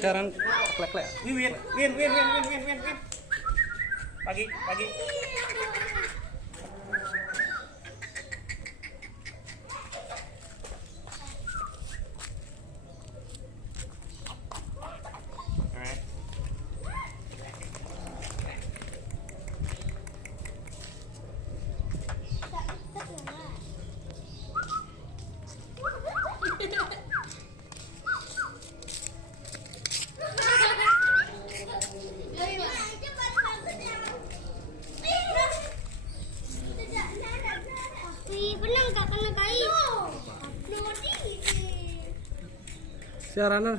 Sekarang klek-klek. Win. Pagi. Siaran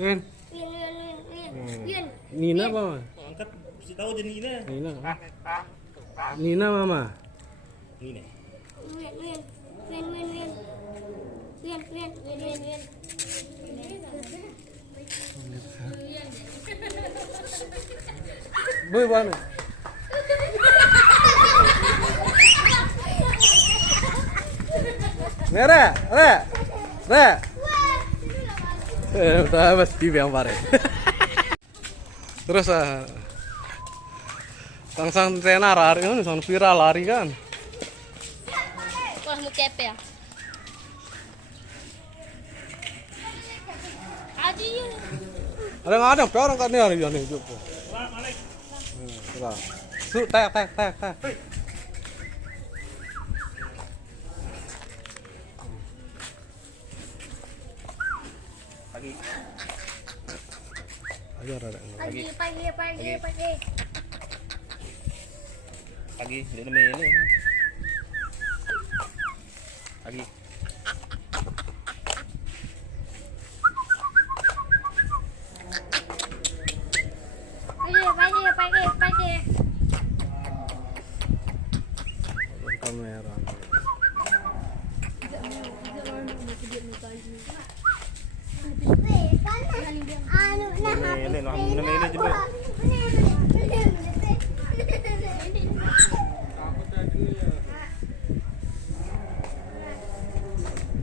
Win. Nina apa? Angkat, mesti tahu jadi Nina. Nina mama. Nina. Boy mana? Merah. Udah pasti yang pare. Terus sang tenar lari kan, sang viral lari kan. Wah, mau kepe ya? Adi. Ada nggak ada orang kan nih nih juga. Su tek. Pagi. Ajar ada. Pagi, dia mele. Pagi. Pagi. Kamera. Mele juga.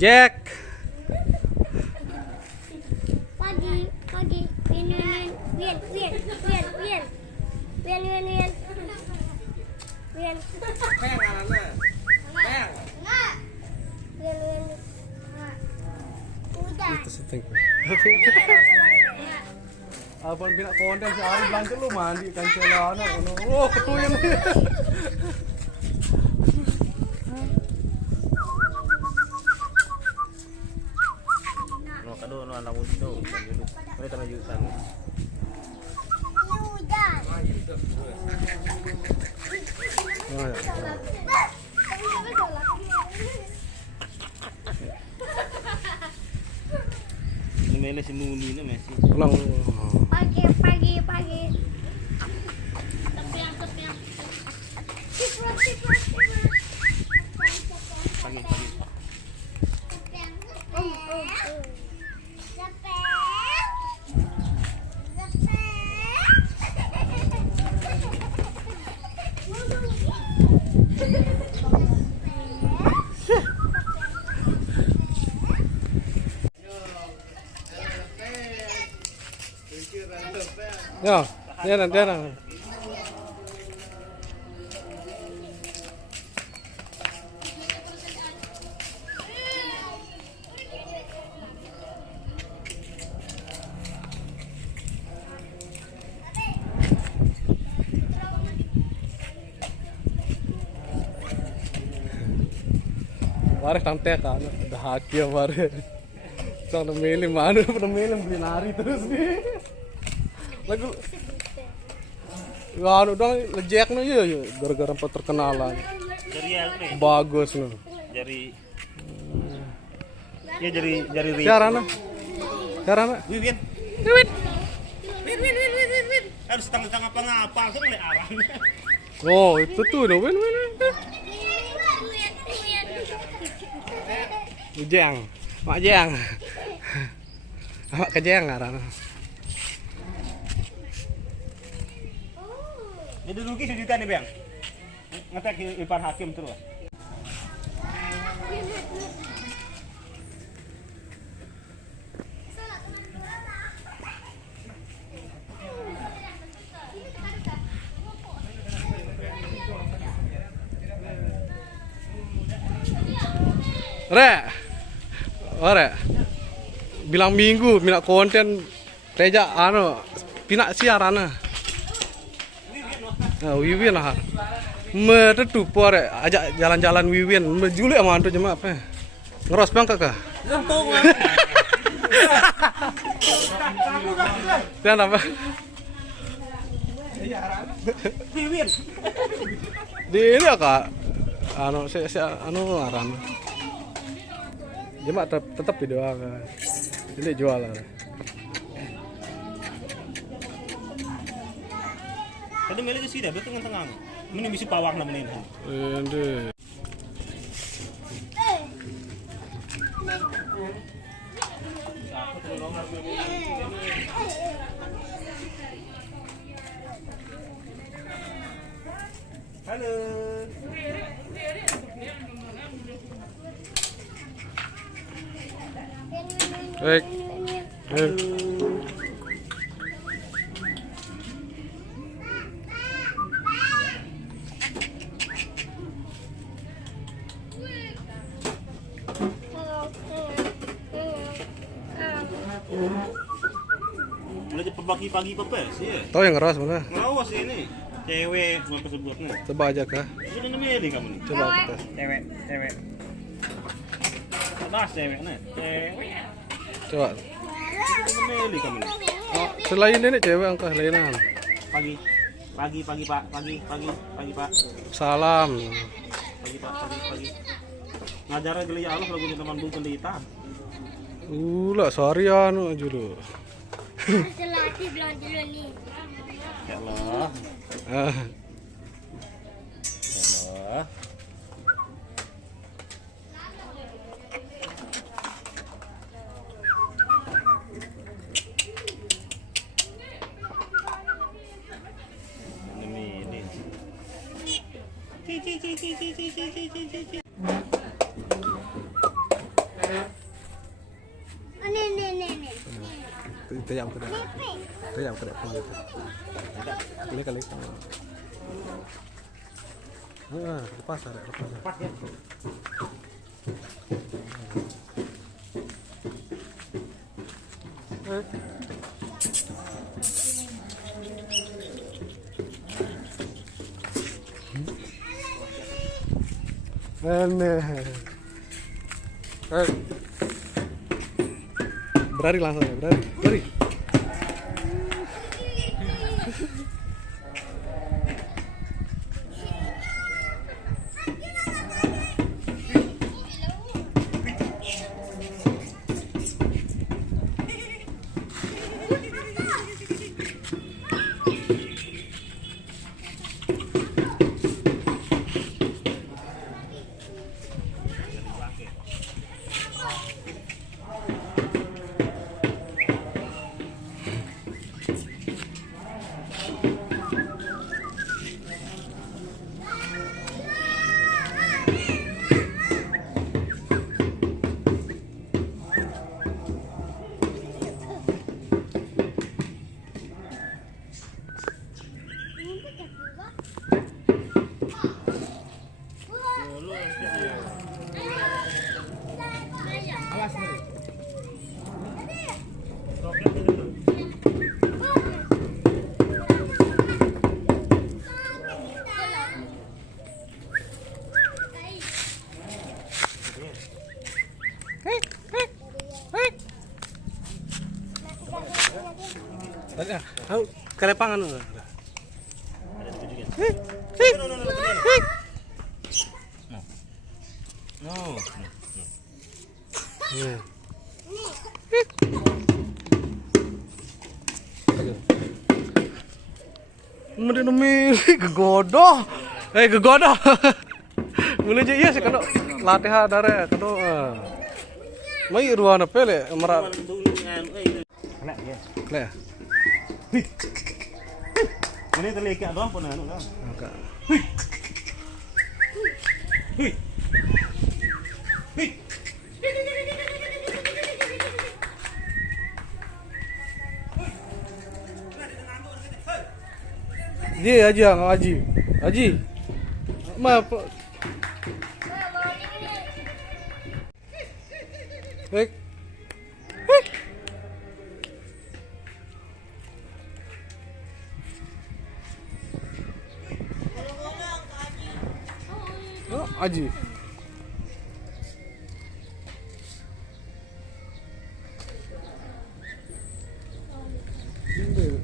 Jack. Pagi. Win. Itu setting. Abang bina konten sehari belanja lu mandi kan celana. Oh, ketuyang. No kado no anak itu. Mereka lanjutan. Mele si Nuni na Messi. Ulang. Pagi. Tepiang. Pagi. Ya, jarang. Waris tante kan, udah haki ya waris. Soalnya milih mana, beli nari terus nih. Lagu ya dong lejek nih ya gara-gara terkenalan. Dari apa nih? Bagus nih. Dari Carana. Win. Harus tengah-tengah apa-apa kan oleh arah. Oh, itu tuh no win. Jeng. Mak jeng. Mak kejeng arana. Jadi dulu sejuta nih bang, ngetek Irfan Hakim terus. Rek. Ore. Bilang minggu minat konten teja pinak siarana. Nah, wiwin lah. Meretu pore ajak jalan-jalan wiwin. Menjuli sama antu jemaah apa? Ngeros bang kakak. Dan apa? Wiwin. Di ini ya kak. Saya ngaran. Jemaah tetap video kan. Ini jual lah. Tadi milih sih dah, betul tengah. Ini misi pawak nama ini. Ini. Halo. Baik. Mulai pagi-pagi pepes ya. Tahu yang ngeros mana? Ngawas ini. Cewek apa sebutnya? Coba aja kah? Ini namanya kamu nih. Coba kita. Cewek. Nah, cewek nih. Cewek. Coba. Ini namanya kamu nih. Oh, selain ini cewek angka lainan. Pagi Pak. Pagi Pak. Salam. Pagi. Ngajarnya geli Allah lagu teman bu pendeta. Lah sorry anu dulu. Selati bilang dulu nih. Ya Allah. Ah. Allah. Ini. Ci. Nih. Tejam ke depan. Kali. Lepas ada. Lepas ya. Berari langsung ya, berari. Tahu kelepangan lu. No. Demi gegodoh. Gegodoh. Mulai je iya sih kena latihan dari kena. Mai ruana pele mera. Kena ya. Le. Ini terlihat doang pun anu kan. Enggak. Dia aja ngaji. Haji. Ma Hek. Hek. Oh, Aji.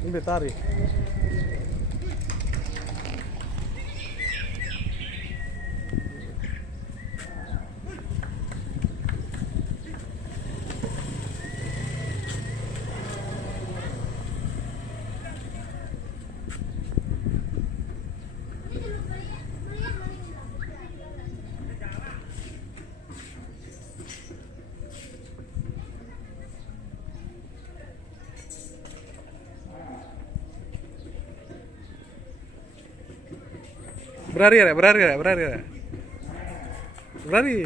Ini tarik. Berari ya, berari ya, berari ya. Berari.